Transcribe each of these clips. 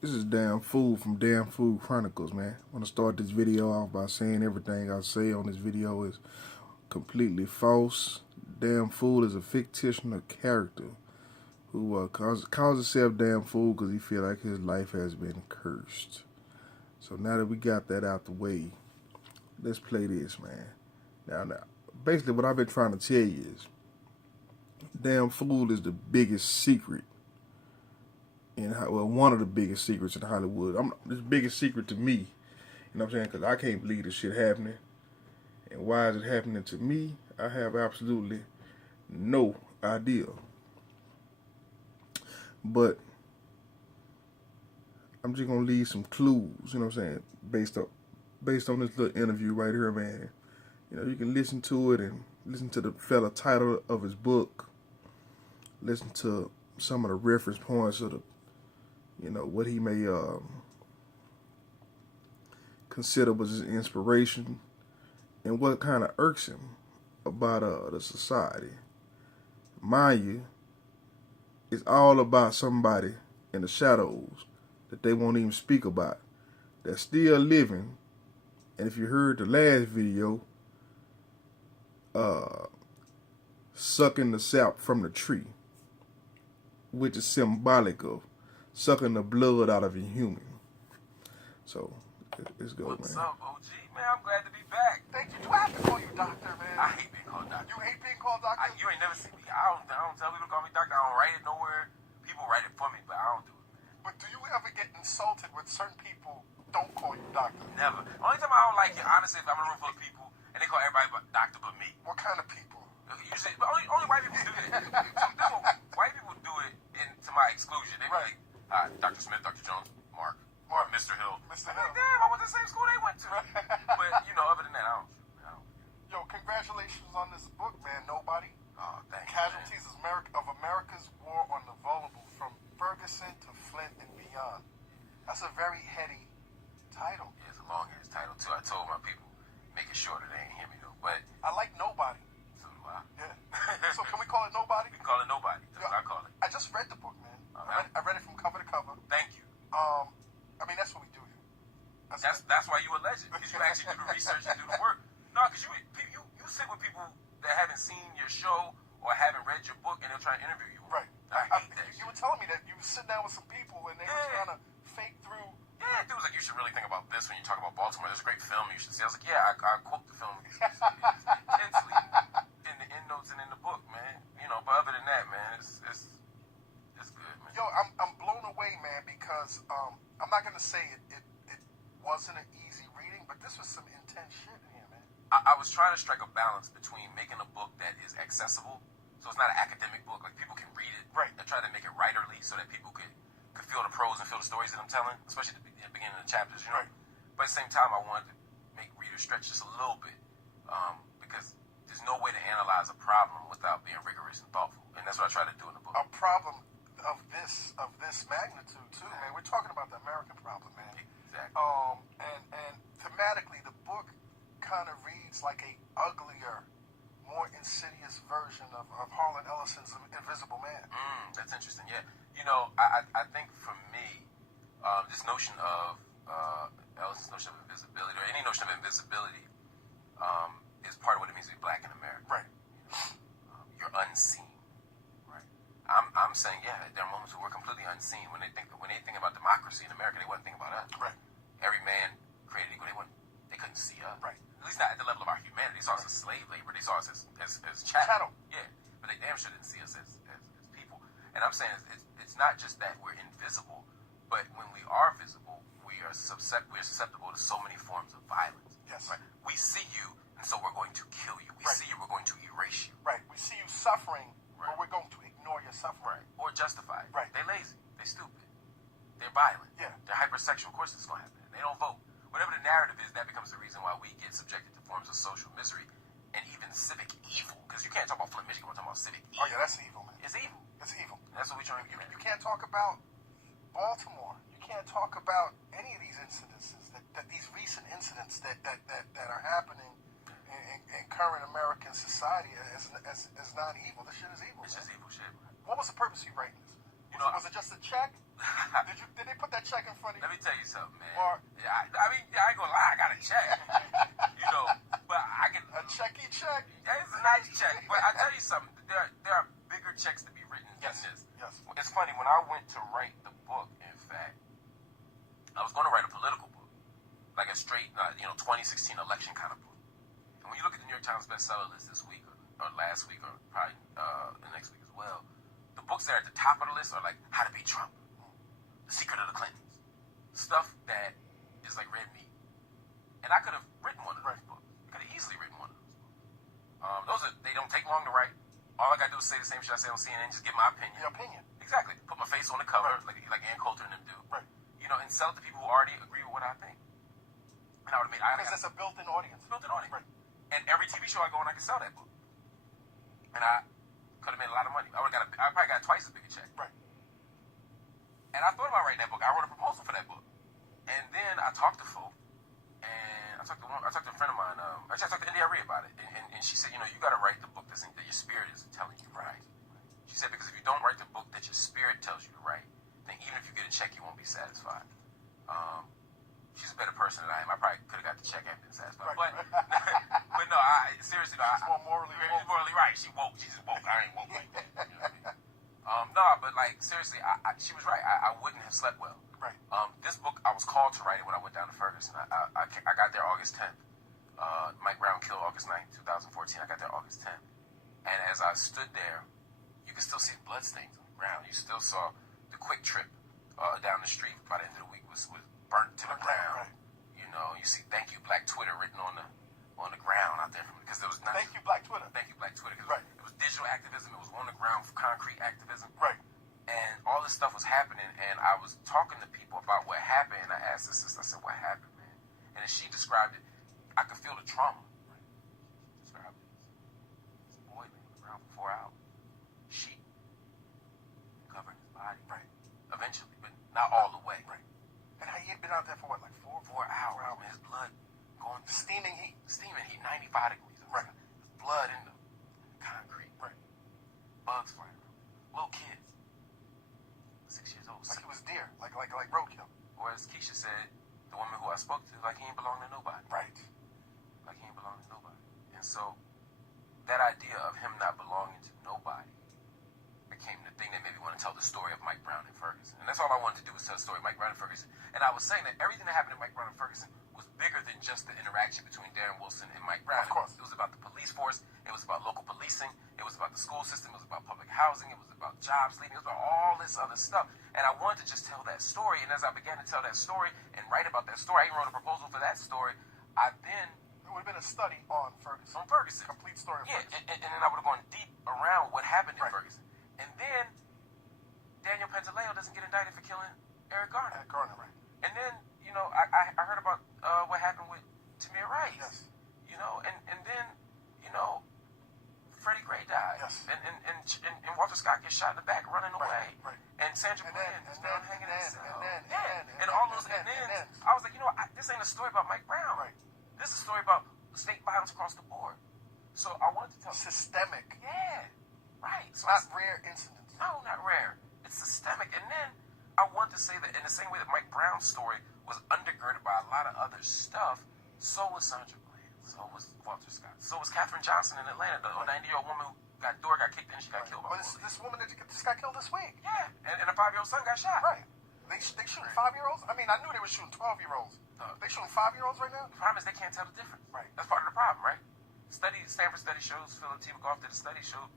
This is Damn Fool from Damn Fool Chronicles, man. I want to start this video off by saying everything I say on this video is completely false. Damn Fool is a fictional character who calls himself Damn Fool because he feel like his life has been cursed. So now that we got that out the way, let's play this, man. Now, basically what I've been trying to tell you is Damn Fool is the biggest secret one of the biggest secrets in Hollywood. It's the biggest secret to me. You know what I'm saying? Because I can't believe this shit happening. And why is it happening to me? I have absolutely no idea. But I'm just gonna leave some clues. You know what I'm saying? Based on this little interview right here, man. You know, you can listen to it and listen to the fella title of his book. Listen to some of the reference points of the, what he may consider was his inspiration and what kind of irks him about the society. Mind you, it's all about somebody in the shadows that they won't even speak about, that's still living. And if you heard the last video, sucking the sap from the tree, which is symbolic of sucking the blood out of a human. So, let's go, What's man. up, OG? Man, I'm glad to be back. Thank you. Do I have to call you doctor, man? I hate being called doctor. You hate being called doctor? You ain't never seen me. I don't tell people to call me doctor. I don't write it nowhere. People write it for me, but I don't do it. But do you ever get insulted when certain people don't call you doctor? Never. Only time I don't like it, honestly, if I'm in a room full of people and they call everybody but doctor but me. What kind of people? Usually, but only white people do that. White people do it to my exclusion. They be like, Dr. Smith, Dr. Jones, Mark, or Mr. Hill. Mr. I'm Hill. like, damn, I went to the same school they went to. But, other than that, I don't. Yo, congratulations on this book, man. Nobody. Oh, thank you, Casualties of America's War on the Vulnerable, from Ferguson to Flint and beyond. That's a very heady title. Yeah, it's a long-ass title, too. I told my people, make it shorter. They ain't hear me, though. But I like Nobody. so do I. Yeah. So can we call it Nobody? You can call it Nobody. That's what I call it. I just read the book, man. I read it from cover to cover. Thank you. I mean, that's what we do here. That's why you a legend, because you actually do the research and do the work. No, because you sit with people that haven't seen your show or haven't read your book, and they're trying to interview you. Right. I hate that. You were telling me that you were sitting down with some people and they were trying to fake through. Yeah, dude was like, you should really think about this when you talk about Baltimore. There's a great film you should see. I was like, yeah, I quote the film intensely in the endnotes and in the book, man. But other than that, man, it's good, man. Yo, I'm blown away, man, because I'm not gonna say it wasn't an easy reading, but this was some intense shit in here, man. I was trying to strike a balance between making a book that is accessible, so it's not an academic book, like people can read it. Right. I tried to make it writerly so that people could feel the prose and feel the stories that I'm telling, especially at the beginning of the chapters, Right. But at the same time, I wanted to make readers stretch just a little bit, because there's no way to analyze a problem without being rigorous and thoughtful, and that's what I try to do in the book. A problem of this magnitude too, man. We're talking about the American problem, man. Exactly. And thematically, the book kind of reads like a uglier, more insidious version of Harlan Ellison's Invisible Man. That's interesting. Yeah, I think for me, this notion of Ellison's notion of invisibility, or any notion of invisibility, is part of what it means to be black in America. Right. You're unseen. Right. I'm saying, yeah, there are moments where we're completely unseen. When they think about democracy in America, they wouldn't think about us. Right. Every man created equal. They couldn't see us. Right. At least not at the level of our humanity. They saw us as slave labor. They saw us as chattel. Yeah. But they damn sure didn't see us as people. And I'm saying it's not just that we're invisible, but when we are visible, we are susceptible to so many forms of violence. Yes. Right. We see you, and so we're going to kill you. We see you, we're going to erase you. Right. We see you suffering, Right. but we're going to ignore your suffering. Right. Or justify it. Right. They're lazy. They're stupid. They're violent. Yeah. They're hypersexual. Of course it's going to happen. They don't vote. Whatever the narrative is, that becomes the reason why we get subjected to forms of social misery and even civic evil. Because you can't talk about Flint, Michigan. We're talking about civic evil. Oh yeah, that's evil, man. It's evil. It's evil. And that's what we're trying to get at. You can't talk about Baltimore. You can't talk about any of these incidences, that these recent incidents that are happening in current American society as not evil. This shit is evil. It's Man. just evil shit. What was the purpose of you writing this? Was it just a check? Did they put that check in front of you? Let me tell you something, man. Or I ain't gonna lie, I got a check. But I can. a checky check? It's a nice check, but I tell you something. There are bigger checks to be written than this. Yes. It's funny, when I went to write the book, in fact, I was going to write a political book, like a straight, 2016 election kind of book. And when you look at the New York Times bestseller list this week, or last week, or probably the next week as well, the books that are at the top of the list are like How to Beat Trump, The Secret of the Clintons, stuff that is like red meat. And I could have written one of those books. I could have easily written one of those books. They don't take long to write. All I gotta do is say the same shit I say on CNN, just give my opinion. Your opinion. Exactly. Put my face on the cover, like Ann Coulter and them do. Right. And sell it to people who already agree with what I think. And I would have made. Because it's a built-in audience. Built-in audience. Right. And every TV show I go on, I can sell that book. And I could have made a lot of money. I probably got twice as big a check. Right. And I thought about writing that book. I wrote a proposal for that book. And then I talked to folk. And I talked to a friend of mine. Actually, I talked to India Arie about it. And she said, you got to write the book that your spirit is telling you to write. She said, because if you don't write the book that your spirit tells you to write, then even if you get a check, you won't be satisfied. She's a better person than I am. I probably could have got the check and been satisfied. Right. But no, seriously, She's more morally woke. She's morally right. She woke. She's woke. I ain't woke like that. You know what I mean? No, but like seriously, she was right. I wouldn't have slept well. Right. This book, I was called to write it when I went down to Ferguson. I got there August 10th. Mike Brown killed August 9th, 2014. I got there August 10th. And as I stood there, you could still see the bloodstains on the ground. You still saw the Quick Trip down the street by the end of the week was burnt to the ground. Right. You see "Thank You Black Twitter" written on the ground out there because there was nothing. Thank you, Black Twitter. Thank you, Black Twitter. Right. It was digital activism. It was on the ground concrete activism. Right. And all this stuff was happening, and I was talking to people about what happened, and I asked her sister, I said, what happened, man? And as she described it, I could feel the trauma. Right. She described it. This boy lay on the ground for 4 hours. Sheet. Covering his body. Right. Eventually, but not all the way. Right. And he had been out there for what, like 4 hours, man. His blood going through steaming heat. Steaming heat, 95 degrees. Right. His blood in the concrete. Right. Bugs flying around. Little kids. 6 years old. Like he was deer. Like roadkill. Or as Keisha said, the woman who I spoke to, like he ain't belong to nobody. Right. Like he ain't belong to nobody. And so, that idea of him not belonging to nobody became the thing that made me want to tell the story of Mike Brown and Ferguson. And that's all I wanted to do was tell the story of Mike Brown and Ferguson. And I was saying that everything that happened to Mike Brown and Ferguson was bigger than just the interaction between Darren Wilson and Mike Brown. Of course. It was about the police force. It was about local policing. It was about the school system. It was about public housing. It was about jobs leaving. It was about all this other stuff. And I wanted to just tell that story. And as I began to tell that story and write about that story, I even wrote a proposal for that story. I then... It would have been a study on Ferguson. On Ferguson. Complete story of Ferguson. And then I would have gone deep around what happened in Right. Ferguson. And then Daniel Pantaleo doesn't get indicted for killing Eric Garner. Eric Garner, right. And then, I heard about what happened with Tamir Rice. Yes. And then, Freddie Gray died. Yes. And Walter Scott gets shot in the back running away. Right. And Sandra And Bland then- is and down then- hanging and in the then- cell. and then- Yeah. and all then- those and and then- then. I was like, this ain't a story about Mike Brown. Right. This is a story about state violence across the board. So I wanted to tell... Systemic. Yeah. Right. So Not rare incidents. No, not rare. It's systemic. And then I want to say that in the same way that Mike Brown's story was undergirded by a lot of other stuff, so was Sandra Bland. So was Walter Scott. So was Katherine Johnson in Atlanta, the 90-year-old woman who got kicked in and she got killed by Well, this woman that just got killed this week. Yeah, and a 5-year-old son got shot. Right. They shooting 5-year-olds? I mean, I knew they were shooting 12-year-olds. They shooting 5-year-olds right now? The problem is they can't tell the difference. Right. That's part of the problem, right? Stanford study shows, Philip T. McGough did a study showed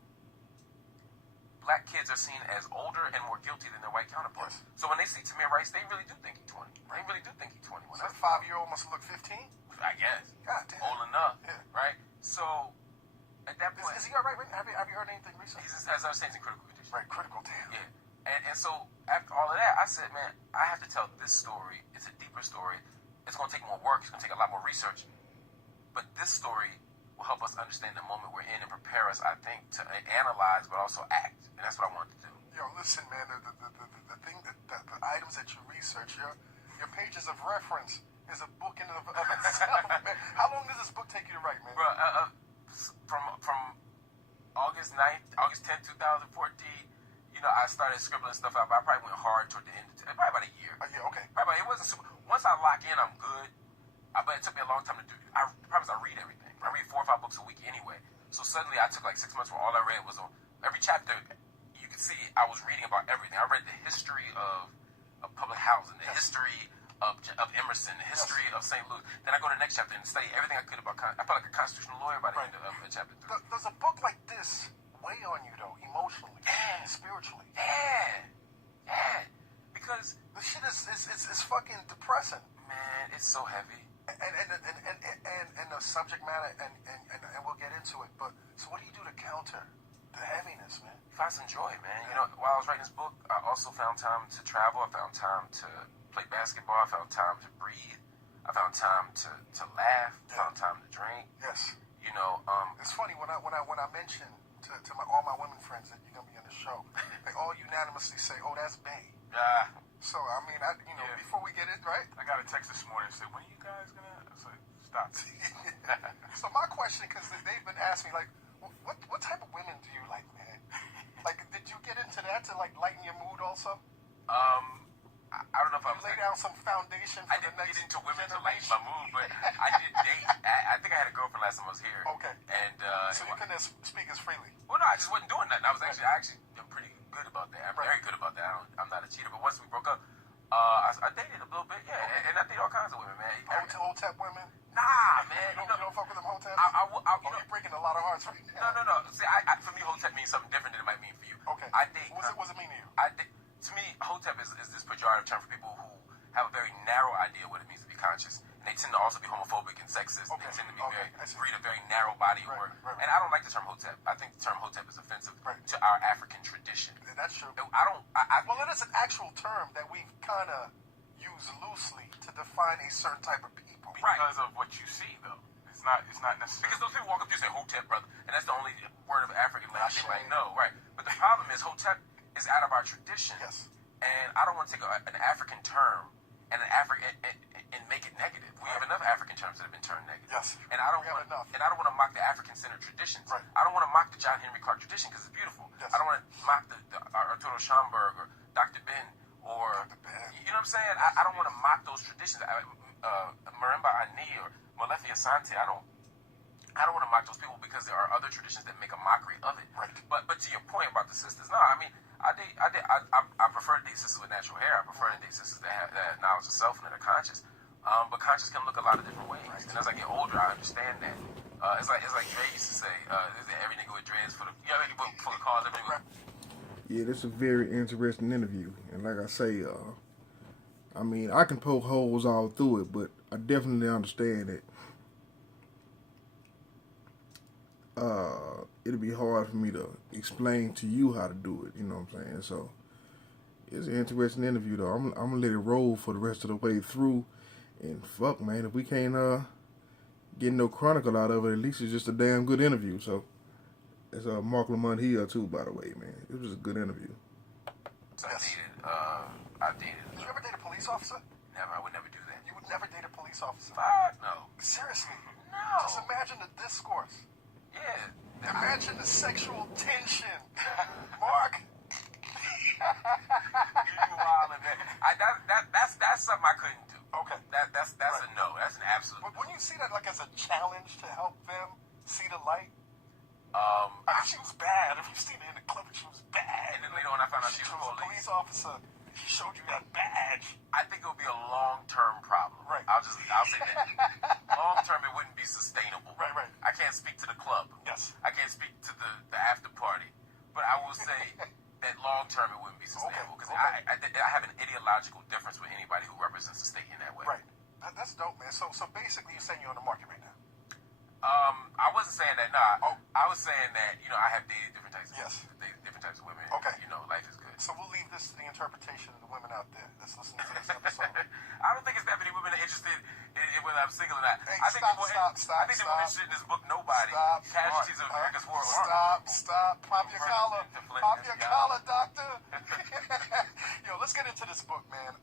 black kids are seen as older and more guilty than their white counterparts. Yes. So when they see Tamir Rice, they really do think he's 20. They really do think he's 21. So that 5-year-old must look 15? I guess. God damn. Old enough. Yeah. Right? So, at that point... Is he all right? Have you heard anything recently? He's, as I was saying, he's in critical condition. Right, critical, damn. Yeah. And so, after all of that, I said, man, I have to tell this story. It's a deeper story. It's going to take more work. It's going to take a lot more research. But this story will help us understand the moment we're in and prepare us, I think, to analyze but also act. And that's what I wanted to do. Yo, listen, man, the thing that the items that you research, your pages of reference is a book in and of itself, man. How long does this book take you to write, man? Bro, from August 9th, August 10th, 2014, I started scribbling stuff out, but I probably went hard toward the end. Probably about a year. Yeah, okay. Probably it wasn't super. Once I lock in, I'm good. But it took me a long time to do. I promise I read everything. I read 4 or 5 books a week anyway. So suddenly I took like 6 months where all I read was on every chapter. You could see I was reading about everything. I read the history of public housing, the history of Emerson, the history of St. Louis. Then I go to the next chapter and study everything I could about. I felt like a constitutional lawyer by the end of chapter 3. Does a book like this weigh on you though, emotionally, spiritually? Yeah. Because this shit is fucking depressing. Man, it's so heavy. And the subject matter, and we'll get into it. But so, what do you do to counter the heaviness, man? Find some joy, man. You know, while I was writing this book, I also found time to travel. I found time to play basketball. I found time to breathe. I found time to laugh. I found time to drink. Yes. You know, it's funny when I mention to all my women friends that you're gonna be on the show, they all unanimously say, "Oh, that's Bay." So I mean, before we get it right, I got a text this morning and said, "When are you guys gonna?" I was like, "Stop." So my question, because they've been asking me, like, what type of women do you like, man? Like, did you get into that to like lighten your mood also? I don't know if I was lay down some foundation for I the didn't next get into women to lighten generation. my mood, but I did date. I think I had a girlfriend last time I was here. Okay. And So you couldn't speak as freely. well, no, I just wasn't doing nothing. I actually am pretty good about that. I'm very good about that. I'm not a cheater. But once we broke up, I dated a little bit, yeah, and I dated all kinds of women, man. Hotep women? Nah, man. You don't fuck with them hoteps? You're breaking a lot of hearts right now. No. See, for me, hotep means something different than it might mean for you. Okay. I date. What does it mean to you? To me, hotep is this pejorative term for people who have a very narrow idea of what it means to be conscious, and they tend to also be homophobic and sexist. Okay. They tend to be I see. breed a very narrow body of work. Right. And I don't like the term hotep. I think the term hotep is offensive Right. to our African tradition. Yeah, that's true. Well, it is an actual term that we've kind of used loosely to define a certain type of people. Because of what you see, though. It's not necessarily. Because those people walk up to you and say hotep, brother, and that's the only word of African language they might Ashe. know, right? But the problem is hotep is out of our tradition. Yes. And I don't want to take an African term and and make it negative. We have enough African terms that have been turned negative. Yes. And I don't We have want enough. and I don't want to mock the African-centered traditions. Right. I don't want to mock the John Henry Clark tradition because it's beautiful. Yes. I don't want to mock the Arturo Schomburg or Dr. Ben or Dr. Ben. you know what I'm saying? I don't want to mock those traditions. Marimba Ani or Molefi Asante. I don't want to mock those people because there are other traditions that make a mockery of it. Right. But to your point about the sisters, no, I mean, I prefer to date sisters with natural hair. I prefer to date sisters that have knowledge of self and that are conscious. But conscious can look a lot of different ways. Right. And as I get older, I understand that. It's like Dre used to say, every nigga with dreads full of cars, every nigga with... Yeah, this is a very interesting interview. And like I say, I mean, I can poke holes all through it, but I definitely understand that it'll be hard for me to explain to you how to do it, you know what I'm saying? So, it's an interesting interview, though. I'm going to let it roll for the rest of the way through. And fuck, man, if we can't get no chronicle out of it, at least it's just a damn good interview. So, it's Mark Lamont here, too, by the way, man. It was a good interview. So Yes. I dated. Did you ever date a police officer? Never, I would never do that. You would never date a police officer. Fuck no. Seriously. No. Just imagine the discourse. Yeah. Imagine the sexual tension. Mark. You wildin', man. That's something I couldn't do. Okay. That's a no. That's an absolute. But when you see that like as a challenge to help them see the light, I I mean, she was bad. If you've seen her in the club, she was bad. And then later on, I found out she was a police officer. She showed you that badge. I think it would be a long-term problem. Right. I'll say that. Long-term, it wouldn't be sustainable. Right. I can't speak to the club. Yes. I can't speak to the after party. But I will say that long-term, it wouldn't be sustainable. Because Okay. I have an ideological difference with anybody who represents the state in that way. Right. That's dope, man. So basically, you're saying you're on the market right now. I wasn't saying that. No, I was saying that I have dated different types of different types of women. Okay. Life is good. So we'll leave this to the interpretation of the women out there that's listening to this episode. I don't think it's that many women are interested in whether I'm single or not. Hey, I think stop. I think the women shit in this book nobody. Stop. Casualties of America's war. Stop. Pop your collar. Pop your collar, doctor. Yo, let's get into this book, man.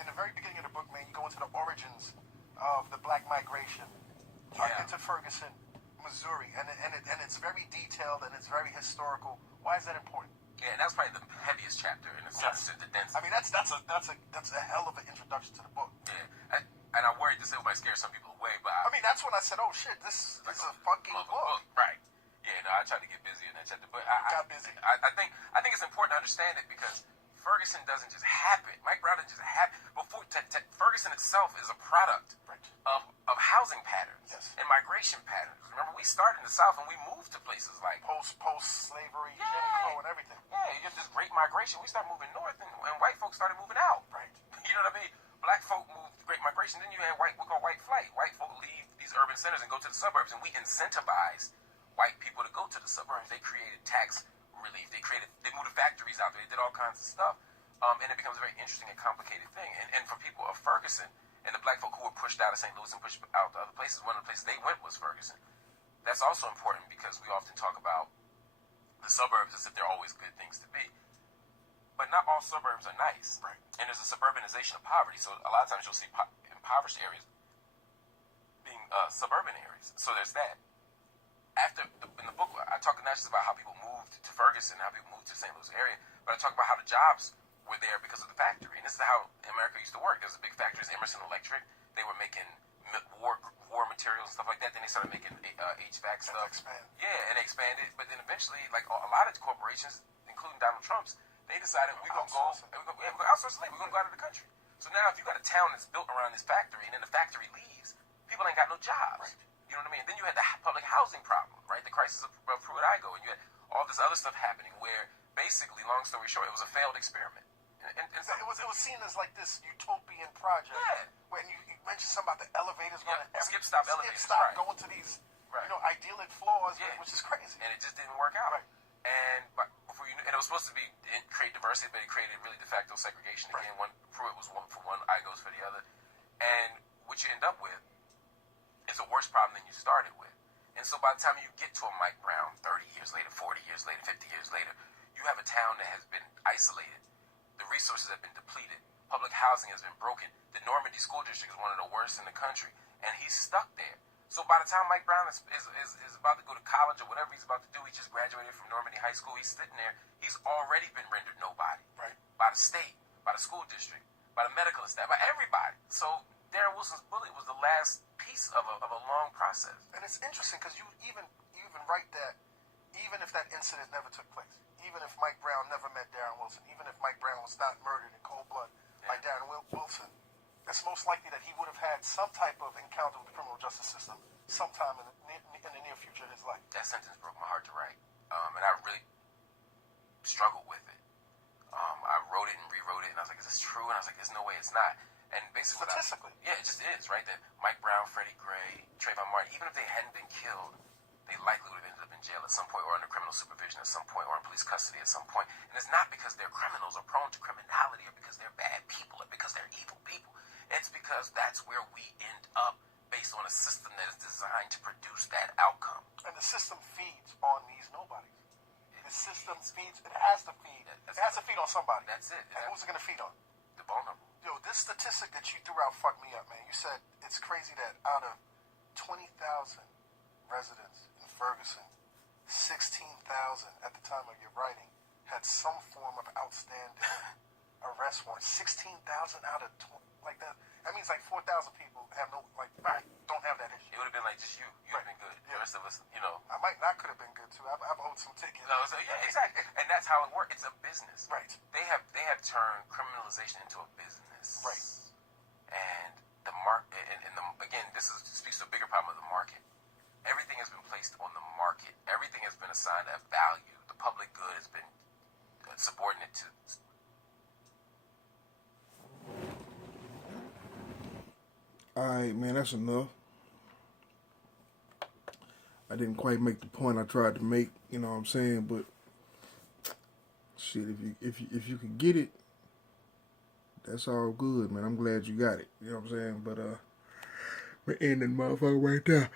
In the very beginning of the book, man, you go into the origins of the black migration into Ferguson, Missouri, and it's very detailed and it's very historical. Why is that important? Yeah, and that's probably the density. I mean, that's a hell of an introduction to the book. Yeah, and I worried this might scare some people away, but I mean, that's when I said, "Oh shit, this is a fucking book." Right? Yeah, no, I tried to get busy in that chapter, but I got busy. I think it's important to understand it because Ferguson doesn't just happen. Mike Brown doesn't just happen. Before Ferguson itself is a product of housing patterns and migration patterns. Remember, we started in the South and we moved to places like Post slavery, Jim Crow, and everything. Yeah, you have this great migration. We started moving north, and white folks started moving out. Right. You know what I mean? Black folk moved great migration. Then you had we call white flight. White folk leave these urban centers and go to the suburbs, and we incentivized white people to go to the suburbs. They created tax relief. They moved the factories out there. They did all kinds of stuff. And it becomes a very interesting and complicated thing. And for people of Ferguson and the black folk who were pushed out of St. Louis and pushed out to other places, one of the places they went was Ferguson. That's also important because we often talk about the suburbs as if they're always good things to be. But not all suburbs are nice. Right. And there's a suburbanization of poverty. So a lot of times you'll see impoverished areas being suburban areas. So there's that. In the book, I talk not just about how people moved to Ferguson, how people moved to the St. Louis area, but I talk about how the jobs were there because of the factory. And this is how America used to work. There was a big factory, Emerson Electric. They were making war materials and stuff like that. Then they started making HVAC stuff. Yeah, and they expanded. But then eventually, like a lot of corporations, including Donald Trump's, they decided we're going to go outsource labor. We're going to go out of the country. So now if you got a town that's built around this factory and then the factory leaves, people ain't got no jobs. Right. You know what I mean? Then you had the public housing problem, right? The crisis of Pruitt-Igoe, and you had all this other stuff happening where basically, long story short, it was a failed experiment. And so, it was seen as like this utopian project. Yeah. When you mentioned something about the elevators going to skip-stop elevators, right. going to these idyllic floors, which is crazy. And it just didn't work out. Right. And before you knew, and it was supposed to be create diversity, but it created really de facto segregation. Again, Pruitt was one for one, Igoe's for the other. And what you end up with is a worse problem than you started with. And so by the time you get to a Mike Brown 30 years later, 40 years later, 50 years later, you have a town that has been isolated. The resources have been depleted. Public housing has been broken. The Normandy School District is one of the worst in the country. And he's stuck there. So by the time Mike Brown is about to go to college or whatever he's about to do, he just graduated from Normandy High School, he's sitting there, he's already been rendered nobody. Right. By the state, by the school district, by the medical staff, by everybody. So Darren Wilson's bullet was the last piece of a long process. And it's interesting because you even write that even if that incident never took place, even if Mike Brown never met Darren Wilson, even if Mike Brown was not murdered in cold blood by Darren Wilson, it's most likely that he would have had some type of encounter with the criminal justice system sometime in the near future of his life. That sentence broke my heart to write, and I really struggled with it. I wrote it and rewrote it, and I was like, is this true? And I was like, there's no way it's not. And basically, statistically, it just is, right? That Mike Brown, Freddie Gray, Trayvon Martin, even if they hadn't been killed, they likely would have ended up in jail at some point, or under criminal supervision at some point, or in police custody at some point. And it's not because they're criminals or prone to criminality, or because they're bad people, or because they're evil people. It's because that's where we end up, based on a system that is designed to produce that outcome. And the system feeds on these nobodies. The system feeds. It has to feed. It has to feed on somebody. That's it. And who's it going to feed on? The vulnerable. Yo, this statistic that you threw out fucked me up, man. You said it's crazy that out of 20,000 residents in Ferguson, 16,000 at the time of your writing had some form of outstanding arrest warrant. 16,000 out of 20, like that. That means like 4,000 people have don't have that issue. It would have been like just you. You'd have been good. Yeah. The rest of us, I could have been good too. I've owed some tickets. No, so yeah, exactly. And that's how it works. It's a business. Right. They have turned criminalization into a business. Right. And the market, again, this speaks to a bigger problem of the market. Everything has been placed on the market. Everything has been assigned a value. The public good has been subordinate to. All right, man, that's enough. I didn't quite make the point I tried to make, you know what I'm saying? But shit, if you can get it, that's all good, man. I'm glad you got it. You know what I'm saying? But we're ending motherfucker right there.